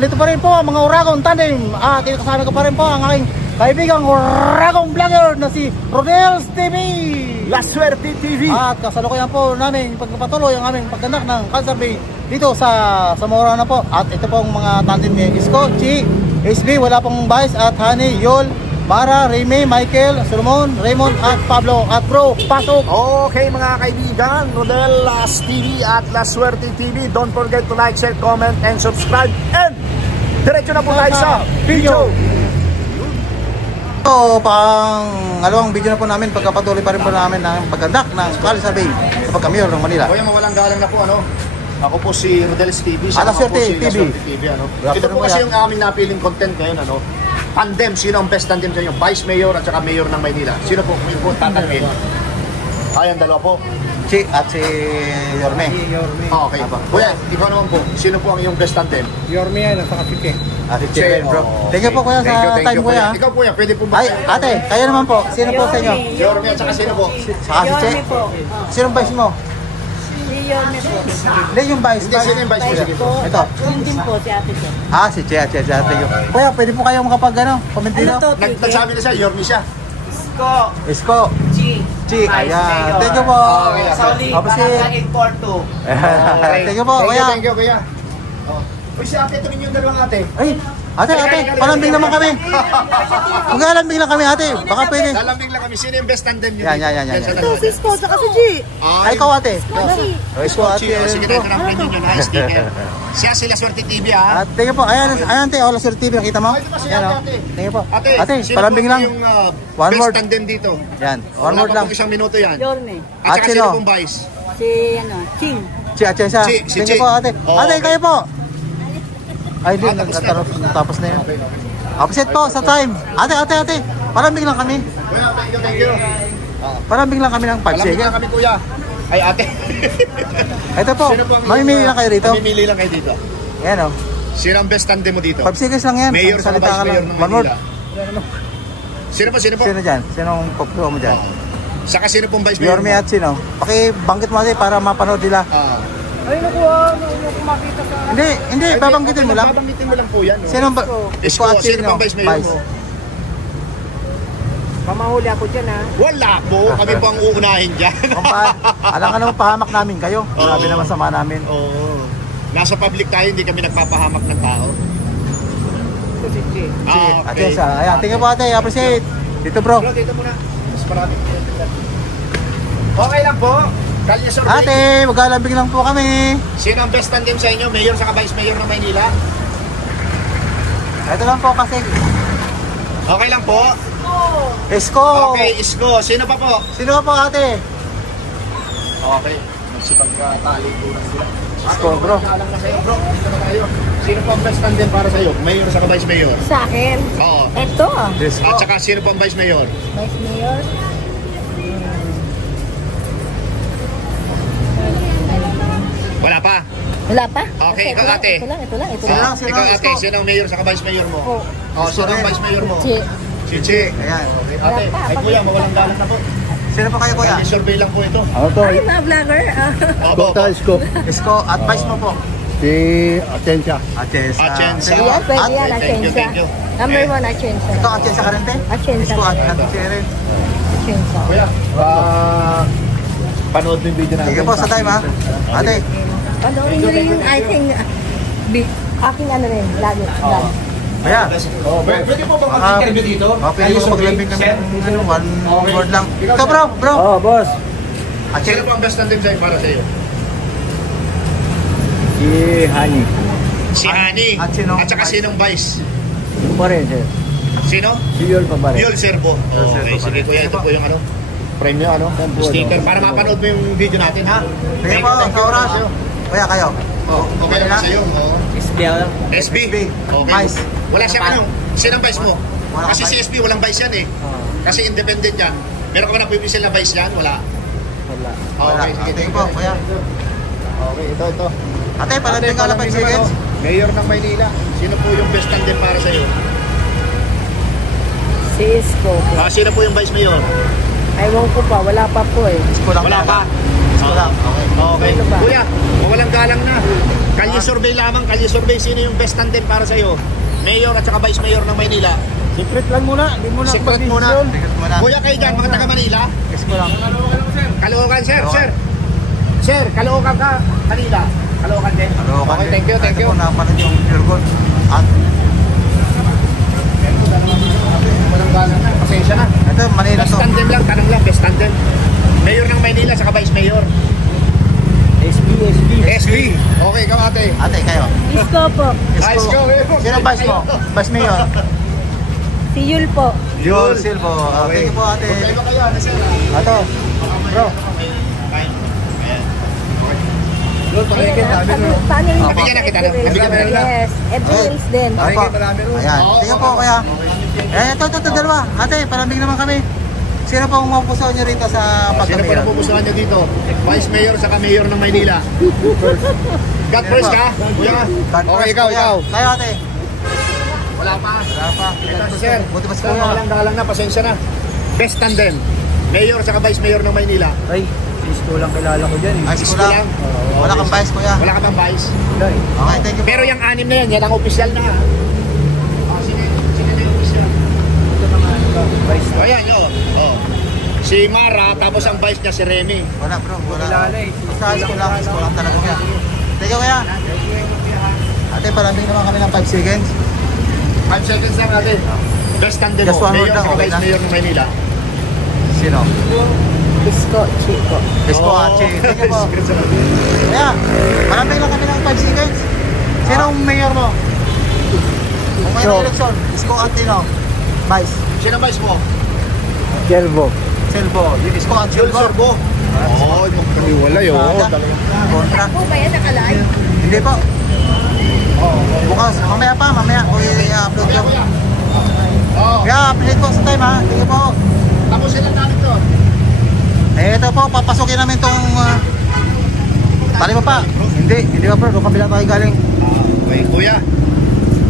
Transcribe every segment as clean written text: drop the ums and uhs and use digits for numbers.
dito pa rin po ang mga Uragon Tandem. At kasama ko pa rin po ang aking kaibigang Uragon Vlogger na si Rodel's TV. La Suerte TV. At kasalukuyan po namin pagpapatuloy ang aming paggandak ng Cancer Bay dito sa Zamora na po. At ito pong mga tandem ni Isko, Chi, SB, wala pong Vice at Honey, Yol, Mara, Remy, Michael, Solomon, Raymond at Pablo. At bro, pasok! Okay mga kaibigan, Rodel Las TV at La Suerte TV. Don't forget to like, share, comment, and subscribe. And diretso na po tayo sa video. So, pang-alawang video na po namin, pagkapatuloy pa rin po namin ng paggandak ng Cancer Bay sa pagka-mayor ng Manila. Kuya, mawalang galang na po, ano? Ako po si Rodel's TV. La Suerte TV. Ano? Ito po kasi yung aming napiling content ngayon, ano? Tandem, sino ang best tandem sa inyo? Vice Mayor at saka Mayor ng Maynila. Sino po? Yung po tatanggin. Ay, ang dalawa po. Chi at si Yorme. Okay. Kuya, ikaw naman po. Sino po ang iyong best tandem? Yorme yan, at saka Pique. At si Chi, bro. Thank you po kuya sa time kuya. Ikaw kuya, pwede po ba? Ay, ate, kayo naman po. Sino po sa inyo? Yorme at saka sino po? Saka si Chi. Sino vice mo? Yorme po. Hindi yung vice. Hindi, sino yung vice mo? Po. Ito. Yun din po, si ate ko. Si Chi at si ate ko. Kuya, pwede po kayo makapag komentino? Ano to, Pique? Nagsabi na siya, Yorme siya. Isko. Chi, ayan. Thank you po. Sauli, Barangay Porto. Thank you po, kuya. Thank you, kuya. Uy, si ate, ito yung dalawang ate. Ay, ate, palambing naman kami. Kung galambing lang kami, ate, baka pwede. Lalambing lang kami. Sino yung best tandem nyo? Yan. Ito, si Isko, saka si G. Ay, ikaw, ate. Isko, ate. Sige, ito na friend nyo na sticker. Siya si La Suerte TV, ha? At thank you po. Ayan, ate, La Suerte TV, nakita mo? Yan, o. Thank you po. Ate, palambing lang. Yung One best word. tandem dito? Yan, one word lang. Wala pa po isang minuto yan. Yorme. At saka Sino? sino pong vice? Si, Ching. Chi, at siya. Si Thank Chi. you po, ate. Oh, Ate, okay. kayo po. Ay, din, tapos na yun. Opposite po, sa time. Ate, palambing lang kami. Kuya, thank you. Palambing lang kami ng 5 Palambing seconds. lang kami, kuya. Ay, ate. Ito po, Sino po ang mamimili lang kayo rito. Mamimili lang kayo dito. Yan, o. Sino ang best tandem mo dito? 5 seconds lang yan. Mayor sa Salita vice ka mayor lang. ng One word. Manila. Sino po? Sino dyan? Sinong pagpuso mo dyan? Saka sino pong vice mayor Yorme at sino? Pakibanggit mo natin para mapanood nila. Ay, nakuha, makita ka. Hindi, babanggitin mo lang. Babanggitin mo lang po yan. Sinong ba? Isko, sino pong vice mayor mo? Mamahuli ako dyan, ha? Wala po. Kami po ang uunahin dyan. Alam ka naman, pahamak namin kayo. Grabe naman sama namin. Oo. Nasa public tayo, hindi kami nagpapahamak ng tao. Ito si G. Ate, ayan, tingnan po ate, appreciate. Dito bro. Bro, dito muna. Mas marami. Okay lang po. Kalye survey. Ate, maglalambing lang po kami. Sino ang best tandem sa inyo? Mayor sa vice mayor ng Maynila? Ito lang po kasi. Okay lang po. Isko. Okay, Isko. Sino pa po? Sino ka po ate? Okay. Magsipagkatali po lang sila. Isko bro. Alam na sa'yo, bro. Dito na tayo. Sino po ang best tandem para sa'yo? Mayor sa vice mayor? Sa akin. Oo. Ito. Isko. At saka sino po ang vice mayor? Vice Mayor. Wala pa. Wala pa? Okay, ikaw, ate. Ito lang. Sino lang, sino Ikaw lang, ate, Isko? sino ang mayor sa vice mayor mo? Po. Sino ang vice mayor mo? Si. Chichi. Ayan. Ate, ay kuya, mawalang galang na po. Sino po kayo kuya? Kalye survey lang po ito. Ano to? Ay, mga vlogger. Opo, opo. Isko. Isko, advice mo po. Si Atensya. Atienza. Atienza. Yan, pwede yan. Thank you, Achensa. thank you. Number 1, Achensa. Ikaw Atienza ka rin te? Atienza. Isko, Atienza rin. Achensa. Kuya, panood mo yung video natin. Sige po sa time ha. Ate. Panoorin nyo rin yung aking aking ano rin, lagi. Kuya. Pwede po bang mag-interview dito? Pwede mo maglambing kami ng one word lang. Ito bro. Oh, boss. Sino po ang best tandem sa'yo para sa'yo? Si Hani. Si Hani. At sino? At saka sinong vice? Ito pa rin, sir. Sino? Si Yol pa ba rin? Yul Servo. Okay, sige kuya, ito po yung ano. Premium ano? Sticker para mapanood mo yung video natin ha. Sige po, sa oras. Kuya kayo. Okay lang sa'yo. SB lang. SB. Okay. Vice. Wala siyang ano. Sinong vice mo? Wala Kasi vice. si SB walang vice yan eh. Kasi independent yan. Meron ka ba napipisil na vice yan? Wala. Wala. Okay, sige. Sige po, kuya. Okay, ito. Ate, palambing ka lang 5 seconds. Mayor ng Maynila. Sino po yung best tandem para sa'yo? Si Isko. Sino po yung vice mayor? Ewan ko pa, wala pa po eh. Isko lang Wala pa. ko lang. Okay. Okay. Kuya, walang galang na. Kalye survey lamang, kalye survey. Sino yung best tandem para sa'yo? Mayor at saka Vice Mayor ng Maynila. Secret lang muna. Hindi muna Secret muna. Secret muna. Kuya kayo dyan, mga taga Manila. Guess ko lang. Caloocan, sir, Caloocan. sir. Sir, Caloocan ka, Manila. Caloocan din. Caloocan Okay, din. thank you, thank you. Ito po napanood yung pure gold. At Walang galang na, pasensya na. ito, Manila Best to. tandem lang, tanong lang, best tandem. Mayor ng Maynila, saka Vice Mayor. SB. SB. Okay, ikaw ate. Ate, kayo. Isko po. Vice ko. Sino vice mo? Vice Mayor? Si Yul po. Yul Silvo. Thank you po, ate. Okay, iba kayo, ano sir? Ato. Bro. Paano yung Nabigyan na kita, nabigyan na kita. Yes. Every Hills din. Apo. Ayan. Tingnan po, kaya. Ayan, ito, dalawa. Ate, parambing naman kami. Sino pong mapupusuan nyo rito sa Sino po pagkamayor? napupusuan nyo dito? Vice Mayor, saka Mayor ng Maynila. God first ka? Kuya? Okay, ikaw. Kayo, ate. Wala pa. Wala pa. Ito, sir. Buti pa si Sir, kuya. walang galang na, pasensya na. Best tandem. Mayor saka Vice Mayor ng Maynila. Ay, Isko lang kilala ko dyan eh. Ayos ko Isko lang. lang. Wala kang bias, kuya. Wala ka bang Vice? Wala eh. Okay, thank you po. Pero yung anim na yan ang opisyal na. Sino na yung opisyal? Ito naman, Vice. O yan, si Mara, tapos ang Vice niya si Remy. Wala, bro. Wala. Kilala eh. Basta ayos ko lang talaga, kuya. Thank you, kuya. Ate, parambing naman kami ng 5 seconds. 5 seconds lang natin. Best tandem Just mo. one word Mayor lang, saka okay Vice na? Mayor ng Maynila. Sino? Isko, Chico. Isko, Achi. Thank you po. Kaya, parambing lang kami ng 5 seconds. Sino ang mayor mo? Kung may election, Isko at Tino. Vice. Sino ang Vice mo? Jervo. Silvo. Yung Isko at Jules Silvo. Sorbo. Oo, wala yun. Kontra. Ako ba yan nakalay? Hindi po. Bukas, mamaya pa, mamaya. O i-upload ko. Kaya, upload po sa time ha. Thank you po. Tapos sila natin to. Eh, ito po, papasukin namin tong... tali mo pa. Hindi pa bro. Doon kabila tayo galing. Okay, kuya.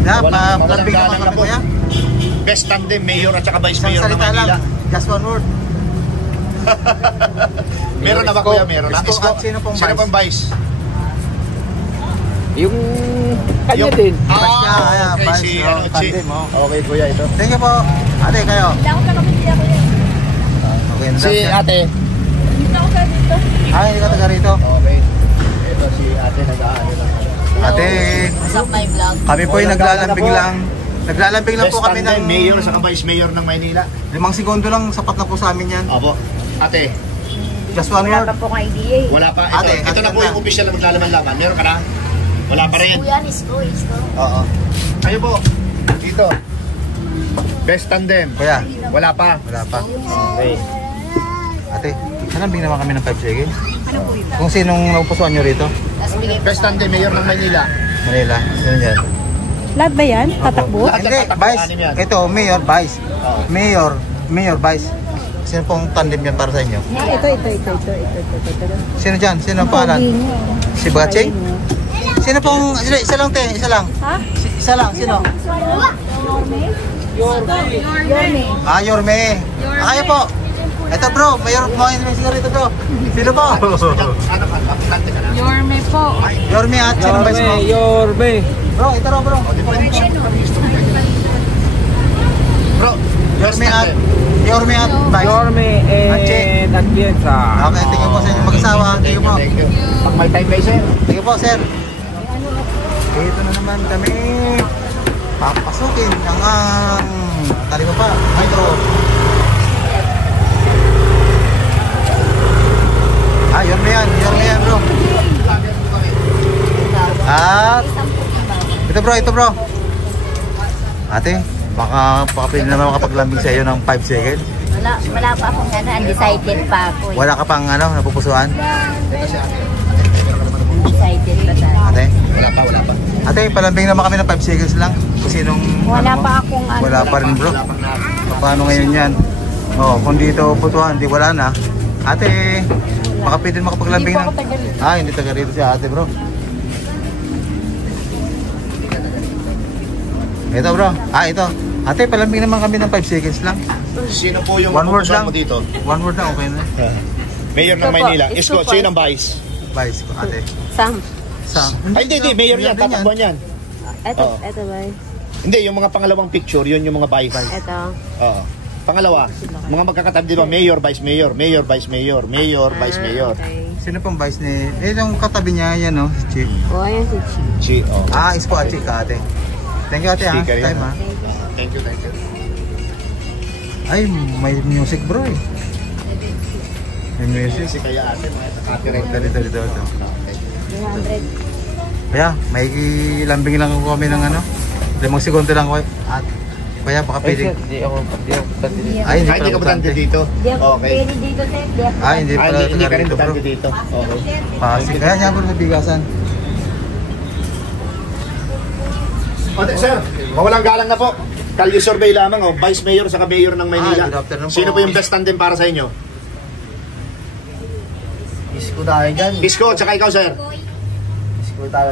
Lambing naman kami kuya. Best tandem, Mayor at saka Vice Isang Mayor ng salita Maynila. lang. Just one word. Meron na ba kuya? Meron na. Isko at sino pong Sino Vice? pong Vice? Yung kanya Yung- din. Vice niya, ayan, okay. Vice, Si, oh, ano, si... tandem, oh. Okay, kuya, ito. Thank you po. Ate, kayo. Hindi ako nakapili ako yan. Okay na Si daw. ate. Hindi ako sa dito. Ay, hindi ka taga rito. Okay. Ito si ate nag-aano lang. Ate, What's up, my vlog? kami po ay naglalambing lang. Naglalambing lang Best po kami tandem, ng Mayor saka Vice Mayor ng Maynila. 5 segundo lang. Sapat na po sa amin yan. Opo. Ate, Just one Wala word. pa po kang idea eh. wala pa. Ito, Ate, ito na po ate yung official na maglalaman-laman. Meron ka na? Wala pa rin. Yan, Isko. Oo. Kayo po. Dito. Best tandem. Kuya, Wala pa. wala pa. Okay. Ate, nalambing naman kami ng 5 seconds. Kung sinong napupusuan nyo rito? Best tandem, Mayor ng Maynila. Manila. Sino dyan? Lahat ba yan? Tatakbo? Lahat. Hindi, Vice. Anim yan. Ito, Mayor, Vice. Oo. Mayor, Vice. Sino pong tandem yan para sa inyo? Ito. Sino dyan? Sino ang pangalan? Si Bagaching? Sino pong, isa lang te, isa lang. Ha? Isa lang, sino? Yorme. Ah, Yorme. Ah, kayo po. Ito bro, mayor mo yung rito bro. Sino po? Ano ka? Bakante ka na? Yorme po. Yorme at sino Vice mo? Yorme. Bro, ito raw bro. Bro, best Yorme at, tandem. Yorme at Vice. Yorme Anche. and Atienza. Okay, tingin po sa inyong mag-asawa. Tingin po. Thank you. Pag may time kayo, sir. Tingin po, sir. Ito na naman kami. Papasukin ang tali mo pa. Metro. Ah, Yorme yan bro. At ito bro. Ate, baka pili naman makapaglambing sa iyo ng 5 seconds. Wala pa akong undecided pa ako. Wala ka pang napupusuan? Undecided pa tayo. Ate, Wala pa. ate, palambing naman kami ng 5 seconds lang. Kung sinong Wala ano mo. pa akong ano. Wala pa rin bro. Paano ngayon yan? Oh, kung dito putuhan, di wala na. Ate, baka pwede makapaglambing Hindi ng... po ako taga rito. Ah, hindi taga rito si ate bro. Ito bro. Ah, ito. Ate, palambing naman kami ng 5 seconds lang. Sino po yung One word mapupusuan lang. mo dito? One word lang, okay na. Mayor ng Isko po. Maynila. Isko Isko, po. sino ang vice? Vice ko, ate. Sam. Ay, hindi, mayor yan, tatakbuhan yan. Eto, Oo. eto ba? Hindi, yung mga pangalawang picture, yun yung mga vice. Eto. Oo. Pangalawa, mga magkakatabi, di ba? Mayor, vice mayor, mayor, vice mayor, mayor, vice mayor. Okay. Sino pong vice ni... yung katabi niya, yan no? Si Chi. O, ayan si Chi. Chi, oh. Isko at Chi ka, ate. Thank you, ate, ha. Sticker yan. Time, ha. Thank you, thank you. Ay, may music, bro, eh. May music. Si kaya ate, mga copyright. Dito. 300. Kaya, may lambing lang ako kami ng ano. 5 segundo lang ko. At, kaya baka pwede. Hindi ako butante. Ay, Ay, hindi ka butante dito. Okay. Pwede dito, sir. Ay, hindi pala Hindi ka rin taga butante rito, bro. dito. Okay. Pasig. Kaya niya bro, nabigasan. Sir, mawalang galang na po. Kalye survey lamang, oh. Vice Mayor sa Mayor ng Maynila. Good afternoon po. Sino po yung best tandem para sa inyo? Isko tayo dyan. Isko, tsaka ikaw, sir. Isko tayo.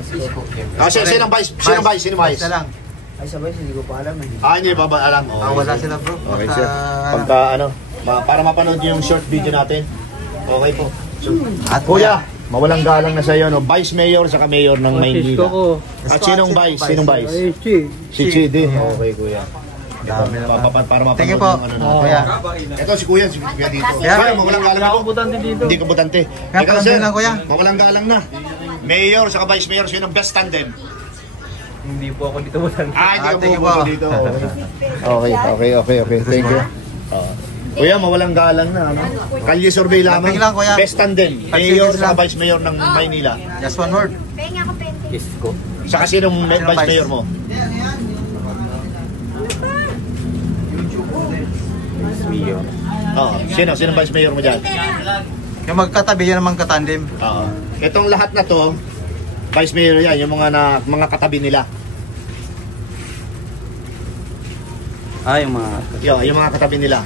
Isko. Sinong vice? Sinong vice? Sino vice? Isa lang. Ay, sabay, hindi ko pa alam eh. Hindi ba alam? Okay, Wala sir. sila bro. Okay, Basta- sir. Pagka para mapanood niyo yung short video natin. Okay po. So, At Kuya, mawalang galang na sa iyo, no? Vice Mayor sa Mayor ng Maynila. At sinong vice? Sinong vice? Si Chi din. Okay, Kuya. Dami na ba? Para mapanood Thank you po. yung ano. Kuya. Ito si Kuya dito. Kuya. Kuya, mawalang galang na po. Hindi ko butante. Kaya Ikaw, parang sir, lang, Kuya. mawalang galang na. Mayor sa Vice Mayor, sino ang best tandem? Hindi po ako dito butante. Hindi ka thank you po po. dito. Okay. Thank you. Kuya, mawalang galang na. Ano? Kalye survey lamang. Lambing lang, Kuya. Best tandem. Mayor sa Vice Mayor ng Maynila. Just one word. Isko. Saka sinong Vice vice? Mayor mo? Mio. Sinong Vice Mayor mo dyan? Yung magkatabi yan naman katandem. Itong lahat na to, Vice Mayor yan, yung mga katabi nila. Yung mga... Yung mga katabi nila.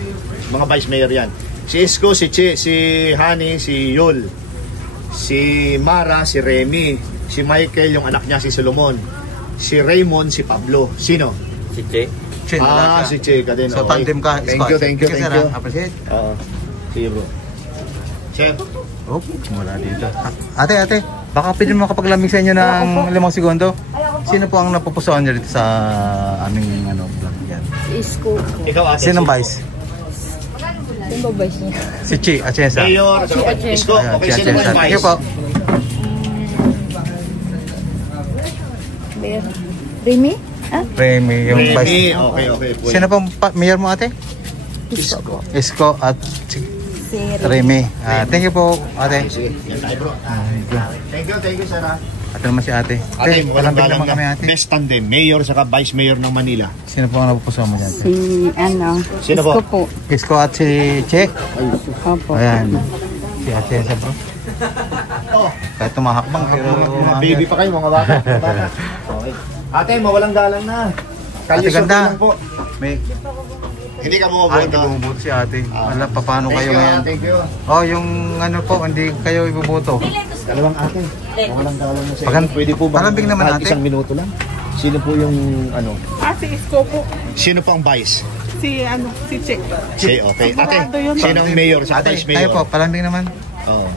Mga Vice Mayor yan. Si Isko, si Chi, si Hani, si Yul, si Mara, si Remy, si Michael, yung anak niya si Solomon, si Raymond, si Pablo. Sino? Si Che. Chin, wala ka. Si Chi ka din. So, okay. tandem ka. Thank you. sir, ha. Appreciate. Sige bro. Chef. Oh, wala dito. Ate, baka pwede mo makapaglambing sa inyo ng 5 segundo. Sino po ang napupusuan niyo dito sa aming vlog yan? Isko. Ikaw ate. Sino ang vice? Sino ba vice niya? Si Chi Atienza. Mayor, Isko. Ayan, Okay, si sino Atienza. ang Thank vice? you po. Remy? Remy, yung Remy. vice. Okay. Sino pong mayor mo ate? Isko. Isko at si Si Remy. Thank you po ate. Sige, yan tayo bro. Thank you sir ha. Ate naman si ate. Ate, walang palambing galang naman kami na. ate. Best tandem, Mayor saka Vice Mayor ng Manila. Sino po ang napupusuan mo dyan? Si Sino po? Isko po. Isko at si Che. Opo. Ayan. Si Atienza bro. Oh, Kahit tumahakbang pero mga baby pa kayo, mga bata. Okay. Ate, mawalang galang na. Ate Kalye ganda. lang po. May Hindi ka hindi bumuboto. bumuboto si ate. Wala pa paano Thank kayo you, ngayon. thank you. Oh, yung ano po, hindi kayo iboboto. Dalawang ate. Mawalang galang na sa Pagan- inyo. Pwede po ba palambing naman kahit ate. isang minuto lang? Sino po yung ano? Si Isko po. Sino po ang Vice? Si Che. Si, okay. Ate, Sigurado yun. sino ang Mayor sa Ate, Vice tayo Mayor? po, palambing naman. Oh.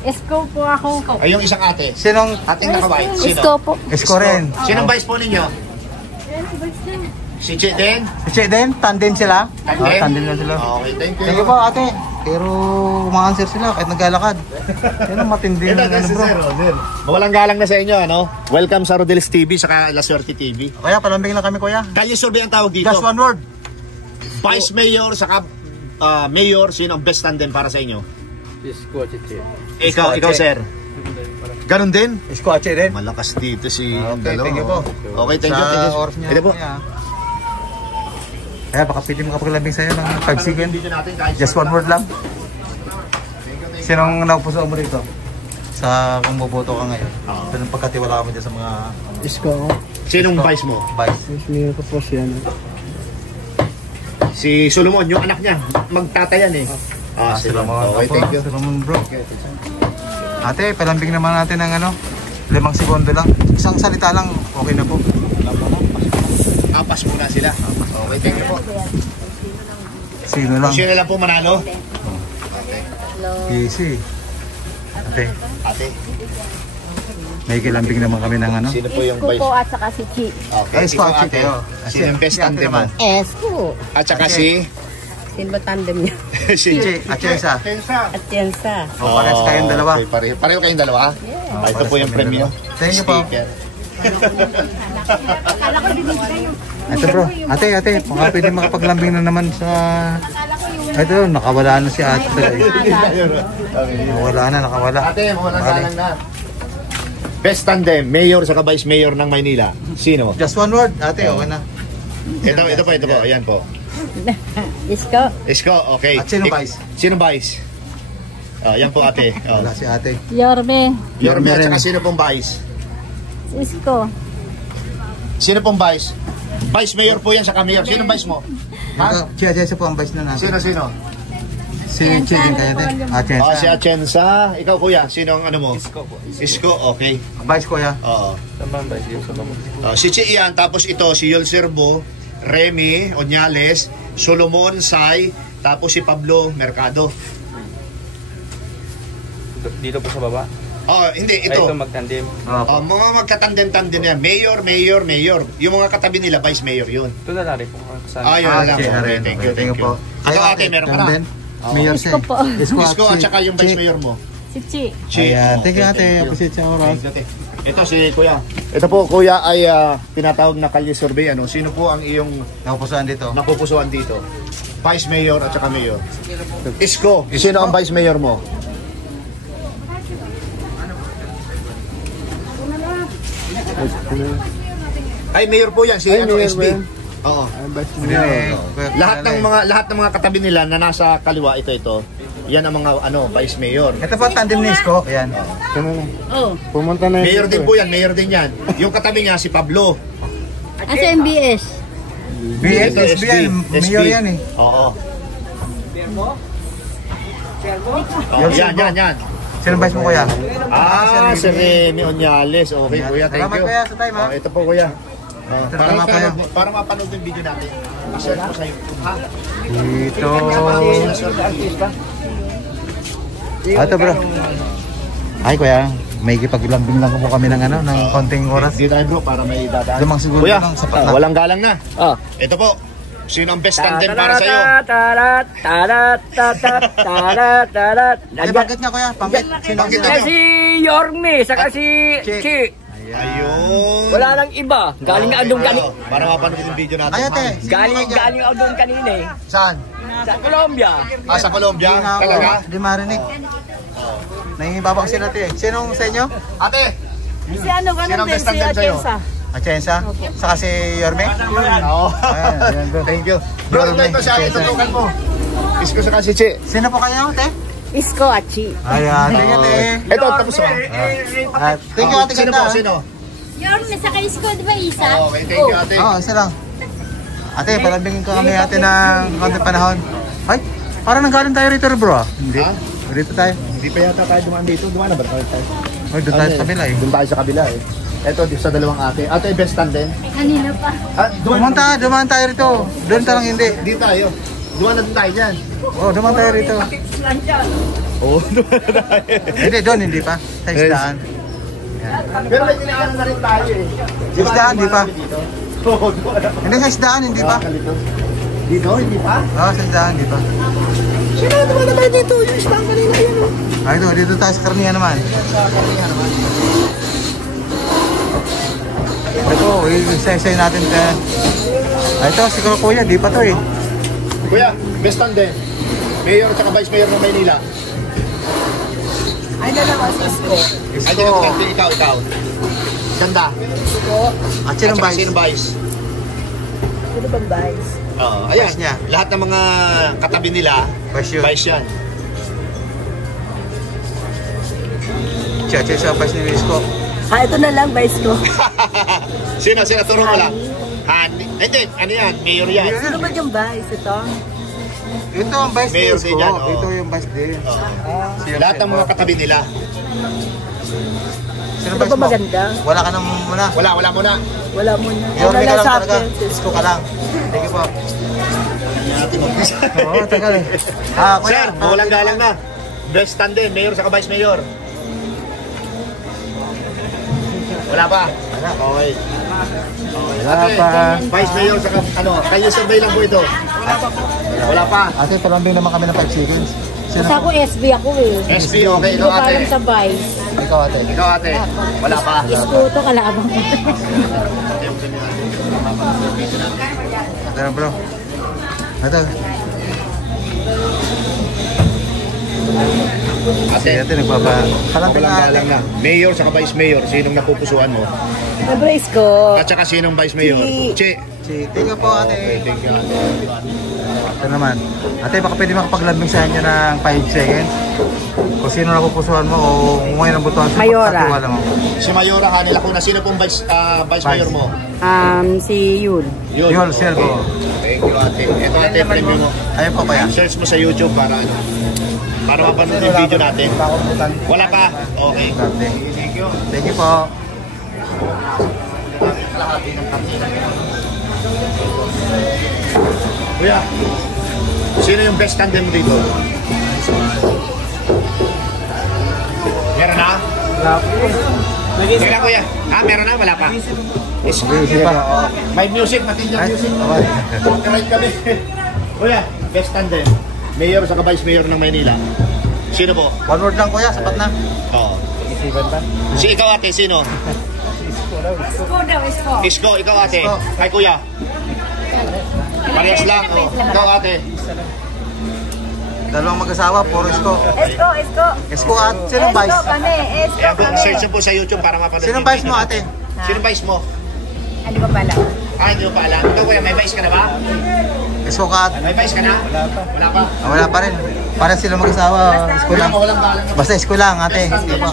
Isko po ako. Ay, yung isang ate. Sinong Ating naka-white. Sino? Isko po. Isko rin? Sinong Vice po ninyo? Si Che din? Si Che din? Tandem sila? Tandem? Oh, tandem na sila. Okay, thank you. Thank you po ate. Pero uma-answer sila kahit naglalakad. Yan ang matindi Ito, ng ano si bro. Sir Rodel. Mawalang galang na sa inyo, ano? Welcome sa Rodel's TV, saka La Suerte TV. Kaya palambing lang kami kuya. Kalye survey ang tawag dito. Just one word. Vice Mayor, saka Mayor, sino ang best tandem para sa inyo? Isko at Che. Ikaw, sir. Ganon din? Isko at Che din. Malakas dito si Okay, dalawa. thank you po. Okay, thank you. Sa oras niya. Ito po. kuya. Kaya baka pwede makapaglambing sa'yo ng 5 seconds. Dito natin, kahit Just one word lang. Sinong napupusuan mo rito? Sa kung boboto ka ngayon. Ito ng pagkatiwala mo dyan sa mga Isko. Sinong vice mo? vice. Mio ko po siya. Si Solomon, yung anak niya. Magtatayan eh. Sila mo. Okay, thank you. Sila mo bro. Ate, palambing naman natin ng 5 segundo lang. Isang salita lang, okay na po. Apas muna sila. Okay, thank you po. Sino lang? Sino lang po manalo? Hello. Easy. Ate, Ate, may kilambing naman kami ng ano. sino po yung Isko vice? po at saka si Chi. Okay, Ay, ikaw Scotchy ate. kayo. Sino yung best Si ate tandem mo? naman. Esko. At saka si... Sino ba tandem niya? si Che, Achensa. At Jensa. O, parehas kayong dalawa. Okay, pareho kayong dalawa? Ah, ito po yung premyo. Thank you po. Sticker. Ito bro, ate, baka pwede makapaglambing na naman sa... Ito, nakawala na si ate talaga. Nakawala. Ate, mawala galang na. Best tandem, mayor sa vice mayor ng Maynila. Sino? Just one word, ate, okay na. Ito po. Ayan po. Isko. Isko, okay. At sino vice? Sino vice? Ayan po ate. Oh. Wala si ate. Yorme. Yorme at rin. saka sino pong vice? Isko. Sino pong vice? Vice mayor po yan sa mayor. Sino vice mo? Ha? Chia po ang vice na natin. Sino? Si Chi din kayo din. Ah, si Achensa. Achensa. Ikaw kuya, sino ang ano mo? Isko po. Isko, okay. Vice ko ya. Oo. Tamang ba siya sa mga? Si Chi yan, tapos ito, si Yol Serbo, Remy Onyales, Solomon Sai, tapos si Pablo Mercado. Dito po sa baba. Oh, hindi, Ay, ito ito. magtandem. Mga magkatandem-tandem yan. Mayor. Yung mga katabi nila, vice mayor yun. Ito na rin po. Ah, yun lang. Che na Okay, rin. thank you. po. Ikaw ate, meron ka na. Oo. Mayor Isko siya. po. Isko at saka yung vice mayor mo. Si Chi. Chi. Ayan, Oh, thank you ate. you. Appreciate sa oras. Thank you, ate. Ito si Kuya. Ito po, Kuya, ay tinatawag na kalye survey. Ano? Sino po ang iyong Nakupusuan dito. napupusuan dito? Vice mayor at saka mayor. Isko, sino ang vice mayor mo? Ay, mayor po yan, si ano, SB. Oo. Lahat ng mga katabi nila na nasa kaliwa ito. Yan ang mga vice mayor. Ito po tandem ni Isko. Ayan. Oh. Pumunta na Mayor din po yan, mayor din yan. Yung katabi nga si Pablo. Asa MBS? BS, Ito, SB yan. Mayor yan eh. Oo. Oh, yan. Sino vice mo kuya? Si Remy Onyales. Okay, kuya, thank Salamat you. kuya sa time ha. Ito po, kuya. Para mapanood yung video natin. Pa-share ko sa YouTube, ha? Dito. Ito bro. Ay kuya, may ipaglambing lang po kami ng ng konting oras. Dito tayo bro, para may dadaan. Lamang siguro Kuya, lang, sapat na. walang galang na. Ah. Ito po, sino ang best tandem para sa'yo? Ay bakit nga kuya? Pangit. Sino Bakit sino? ito? Si Yorme, saka si Chi. Chi. Ayun. Wala nang iba. Galing nga doon kanina. Para mapanood yung video natin. Ay ate. ma'am. sino Galing kayo? ako doon kanina eh. Saan? Sa Colombia. Sa Colombia? Hindi nga ako. Talaga? Hindi marinig. Nangingibabang sila ate. Sinong sa inyo? Ate, Si ano, Sino ganun ang din, best si tandem sa'yo? Atienza. Achensa? Saka si Yorme? Oo. Ayan, bro. Thank you. Bro, ito siya, itutukan mo. Isko sa kasi, Che. Sino po kayo ate? Isko at Chi. Ayan, thank you ate. Ito, tapos mo. Thank you ate Sino ganda. po, sino? Yorme, saka Isko, di ba isa? Okay, thank you, ate. Oo, isa lang. Ate, palambingin ko kami ate ng konting panahon. Ay, parang nanggaling tayo rito bro ah. Hindi. Ha? Rito tayo. Hindi pa yata tayo dumaan dito. Dumaan na ba tayo? Ay, doon tayo sa kabila eh. Doon tayo sa kabila eh. Ito, sa dalawang ate. Ate, best tandem. Kanina pa. Dumaan tayo rito. Doon talang hindi. Di tayo. Dumaan na din tayo dyan. Oh, dumaan tayo rito. Oo, dumaan na tayo. Hindi, doon hindi pa. Sa isdaan. Pero may tinaanan na rin tayo eh. Sa isdaan, di pa. Oo, dumaan na. Hindi sa isdaan, hindi pa. Dito, hindi pa? Oo, sa isdaan, hindi pa. Sino naman na tayo dito? Yung isdaan kanina yun. Ay, dito tayo sa karniya naman. Ito, isa-isay natin. Ito, si Kuya, di pa to eh. Kuya, best tandem. Mayor at saka vice mayor ng Maynila. Ay, dalawa si Isko. Ay, ikaw. Ganda. At sino At saka vice? sino vice? Sino bang vice? Oo, ayan. Vice niya. Lahat ng mga katabi nila, Vice yun. vice yan. Check sa vice ni Isko. Ito na lang, vice ko. Sino? Turo ko lang. Hani. Hindi, ano yan? Mayor yan. Sino ba yung vice? Ito? Ito ang vice ni Mayor Isko. din yan, oo. Ito yung vice din. Lahat ng mga katabi nila. Sino Ano vice ba mo? maganda? Wala ka nang muna. Wala muna. Wala mo na. Yorme ka lang sa talaga. akin. Isko ka lang. Thank you po. Oo, tagal eh. Sir, walang galang na. Best tandem, mayor sa vice mayor. Wala pa? Wala, okay. Wala pa. Vice mayor sa ano, kayo survey lang po ito. Wala pa. Ate, talambing naman kami ng 5 seconds. Sino Basta po? ako SB ako eh. SB, okay. Hindi Ikaw ko pa ate. alam sa vice. Ikaw ate. Ikaw ate. Wala pa. Isko to kalaabang. Ate na bro. Ate. Ate, Ate, nagbaba. Talambing walang na ate. galang na. Mayor sa vice mayor, sinong napupusuan mo? Siyempre Isko. At saka sinong vice mayor? Che. Thank you po ate. Thank you. Ate naman. Ate, baka pwede makapaglambing sa inyo ng 5 seconds? Kung sino napupusuan mo o ngayon ang butuan sa Mayora. pagkatiwala mo. Si Mayora Hanil ako na. Sino pong vice mayor mo? Si Yul. Yol, Sergo. Thank you ate. Ito ate, preview mo. Ayun po kaya. Search mo sa YouTube para ano. Para mapanood yung video natin. Wala pa? Okay. Thank you. Thank you po. Kuya, sino yung best tandem mo dito? Meron na? Wala kuya. Meron na? Wala pa? Sige pa. May music, matindang Ay, music. okay. Copyright kami. Kuya, best tandem. Mayor sa vice mayor ng Maynila. Sino po? One word lang kuya, sapat na. Oo. Si ikaw ate, sino? Isko daw, Isko. Isko, ikaw ate. Isko. Kay kuya. Parehas lang. Oh. Ikaw ate. Dalawang mag-asawa, puro Isko. Isko, Isko. Isko at sinong vice? kami, Isko Ayan po, search nyo po sa YouTube para mapanood. Sinong yung vice video mo natin. ate? Sinong vice mo? Hindi ko pala. Hindi mo pa alam. Ikaw kuya, may vice ka na ba? Isko ka at May vice ka na? Wala pa. wala pa rin. Para sila mag-asawa, Isko lang. Walang galang. Basta Isko lang ate. Sige po.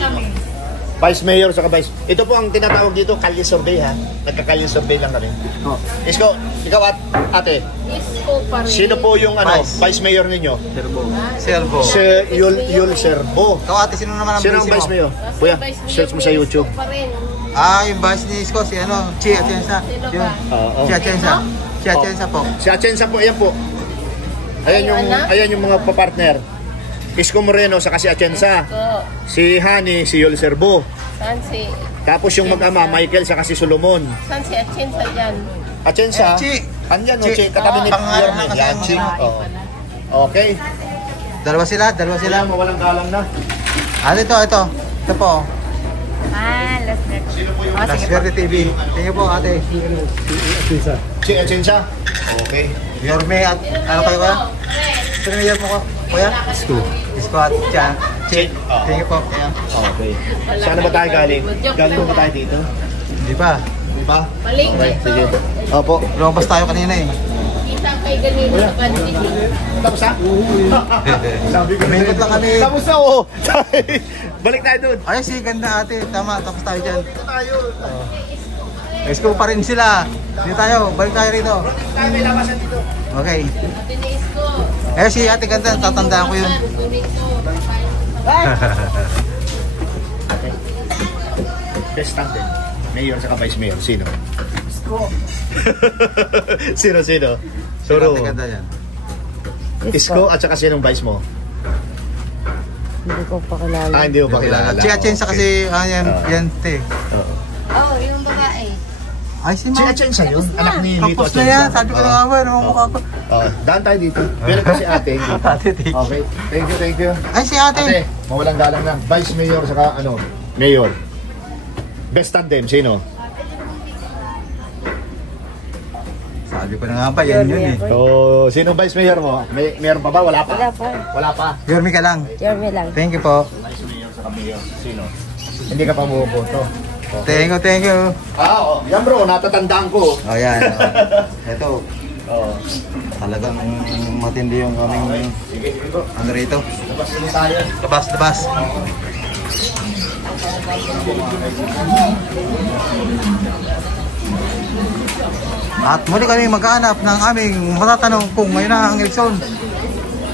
Vice Mayor sa vice. Ito po ang tinatawag dito, kalye survey ha. Nagka-kalye survey lang kami. Isko, ikaw ate. Isko pa rin. Sino po yung Vice Mayor ninyo? Servo. Si Yul Serbo. Ikaw ate, sino naman ang Sino ang vice Vice mo? Mayor? Kuya, search mo sa YouTube. Yung vice ni Isko, si ano, Chi Atienza. Oo. Chi Atienza. Chi Atienza po. Si Atienza po, ayan po. Ayan yung mga papartner. Isko Moreno sa kasi Atienza. Si Hani, si Yul Serbo. Saan si... Tapos yung mag-ama, Michael sa kasi Solomon. Saan si Atienza dyan? Atienza, Chi. andyan o, Chi. Chi, katabi ni Pangalan Yorme. na kasi Yan, ang Chi. mga- Oo. Okay. Dalawa sila. Sila, mawalang galang na. Ate, ito. Ito po. Last night. Sino po yung Las Verde TV. Thank you po ate. Chi Atienza? Okay. Yorme at ano kayo kuya? Sino yung Yorme ko? Kuya? Isko. Isko at Chan. Chi. Thank you po. Okay. Saan ba tayo galing? Galing ba tayo dito? Di ba? Di ba? Maling. Okay, sige. Opo. Lumabas tayo kanina eh. Kita kay ganito sa kanila. Tapos ha? Sabi ko Umikot lang kami. Tapos na oh. Balik tayo dun. Ay, si ganda ate. Tama, tapos tayo dyan. Tayo. Isko pa rin sila. Hindi tayo. Balik tayo rito. Tayo may labasan dito. Okay. Isko. Si ate ganda. Tatandaan ko yun. Best tandem. Mayor sa vice mayor. Sino? Isko. Sino? Suro. Ate ganda yan. Isko at saka sinong vice mo? Hindi ko pa kilala. Hindi mo pa kilala. Si Atienza kasi, yan te. Oh, yung babae. Ay, si Si Ma'am. Atienza yun? Anak ni Lito Tapos na yan. Sabi ko na nga ba, mukha ko. Daan tayo dito. Pero kasi ate. Ate, thank you. Okay. Thank you. Ay, si ate. Ate, mawalang galang na. Vice Mayor saka Mayor. Best tandem, sino? Sabi ko na nga ba, yan yun eh. So, sino Vice Mayor mo? Meron pa ba? Wala pa? Wala pa. Wala pa. Yorme ka lang. Yorme lang. Thank you po. Vice Mayor saka Mayor. Sino? Hindi ka pa buboto. Thank you. Oo. Yan bro, natatandaan ko. Oh, yan. Ito, Oo. talagang matindi yung aming Sige bro. ano rito. Labas ulit tayo. Labas. At muli kami maghanap ng aming matatanong kung ngayon na ang eleksyon.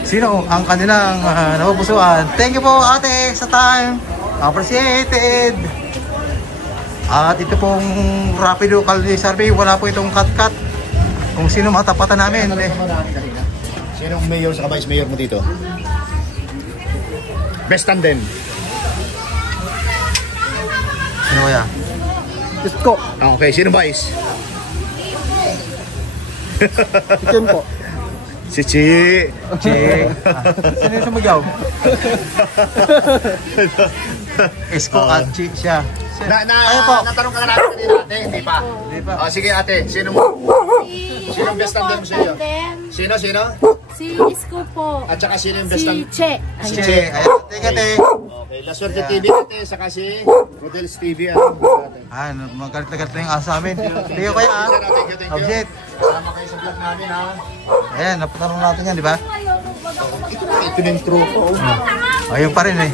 Sino ang kanilang napupusuan? Thank you po ate sa time. Appreciated. At ito pong rapid local survey. Wala po itong cut-cut. Kung sino matapatan namin. Sinong Mayor saka Vice Mayor mo dito? Best tandem. Sino kaya? Isko. Okay, sino vice? Chicken po. Si Chi. Sino yung sumayaw? Isko at Chi siya. Natanong ka na natin kanina ate, hindi pa. Oh, sige ate, sinong best tandem mo sa iyo? Sino? Si Isko po. At saka sino yung best Si tandem? Che. Si Che. Che. Ayan, ate. Okay, La Suerte TV ate, saka si Rodel's TV. Magalit-galit na yung asa amin. Tiyo kaya ah. Thank you. Object. Kasama kayo sa vlog namin ha. Ayan, napatanong natin yan, di ba? Ito na yung truko. O, yun pa rin eh.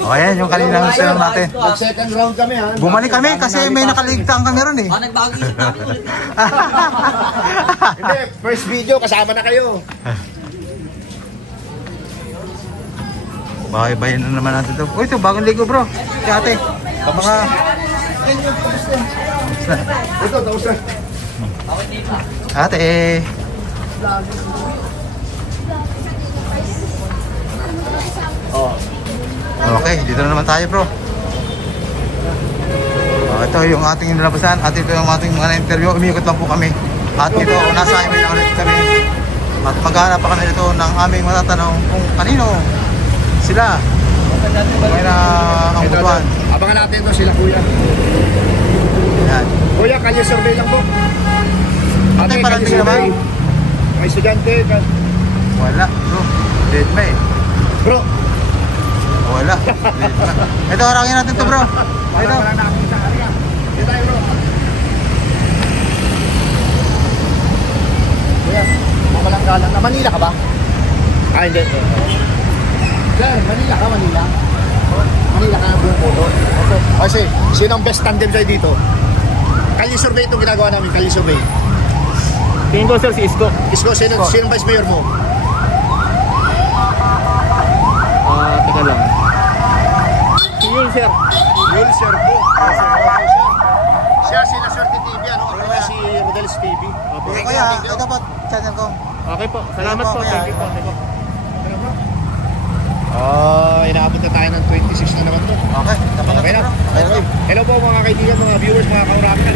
O, ayan, yung kaninang sinang natin. Second round kami ha. Bumalik kami kasi may nakaligtang kami ron eh. Hindi, first video kasama na kayo. Bahay-bahay na naman natin ito. Uy, ito, bagong ligo bro. Si ate. Mga... Ito, tapos na. Ate. Okay, dito na naman tayo bro. Ito yung ating nilabasan at ito yung ating mga interview. Umiikot lang po kami. At ito, nasa highway na ulit kami. At maghanap pa kami dito ng aming matatanong kung kanino sila. Kaya na ang butuan. Abangan natin ito sila kuya. Yan. Kuya, kalye survey lang po. Ate, parang tingin naman. Mga estudyante. Wala bro. Dead ba eh. Bro. Wala. Dead ba. Ito, harangin natin to bro. Ito. Wala nakakita ka rin. Dito tayo bro. Kuya, mamalang galang na. Manila ka ba? Ah, hindi. Sir, Manila ka, Manila? Manila ka ng buong photo. Okay. Kasi, sino ang best tandem sa'yo dito? Kalye survey itong ginagawa namin, kalye survey. Tingin ko sir si Isko. Isko, sino vice mayor mo? Teka lang. Si Yul sir. Yul, sir po. Siya, si La Suerte TV, ano? Ako naman si Rodel's TV. Kaya, ito po, channel ko. Okay po. Salamat po. Thank you po. Inaabot na tayo ng 26 na naman to. Okay, dapat Okay na. bro. Okay bro. Hello po mga kaibigan, mga viewers, mga kaurakan.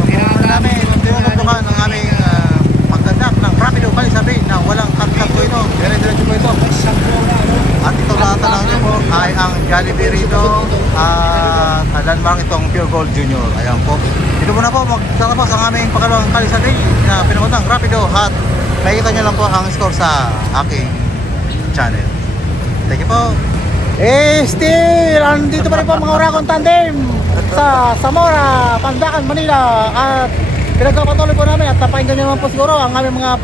Ito namin, tinutulungan ng aming paggandak ng Rapido Palisabi na walang cut-cut po ito. Dire-diretso po ito. At ito lahat lang nyo po ay ang Jollibee rito at landmark itong Pure Gold Junior. Ayan po. Dito po na po magtatapos ang aming pakalawang Palisabi na pinamutang Rapido at makikita nyo lang po ang score sa aking channel. Thank you po. Still, andito pa rin po mga Oragon Tandem sa Zamora, Pandacan, Manila. At pinagpapatuloy po namin at napakinggan nyo naman po siguro ang aming mga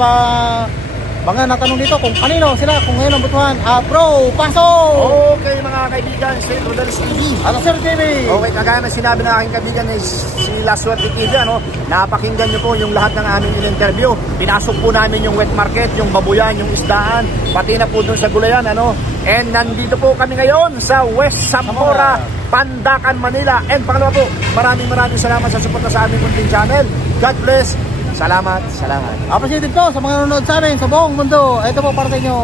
natanong dito kung kanino sila, kung ngayon ang butuhan. At bro, pasok! Okay mga kaibigan, si Rodel's TV. Ano Sir TV? Okay, kagaya na sinabi ng aking kaibigan si La Suerte TV, ano? Napakinggan nyo po yung lahat ng aming in-interview. Pinasok po namin yung wet market, yung babuyan, yung isdaan, pati na po dun sa gulayan, ano? And nandito po kami ngayon sa West Zamora, Pandacan, Manila. And pangalawa po, maraming salamat sa suporta sa aming munting channel. God bless. Salamat. Appreciated po sa mga nanonood sa amin sa buong mundo. Ito po para sa inyo.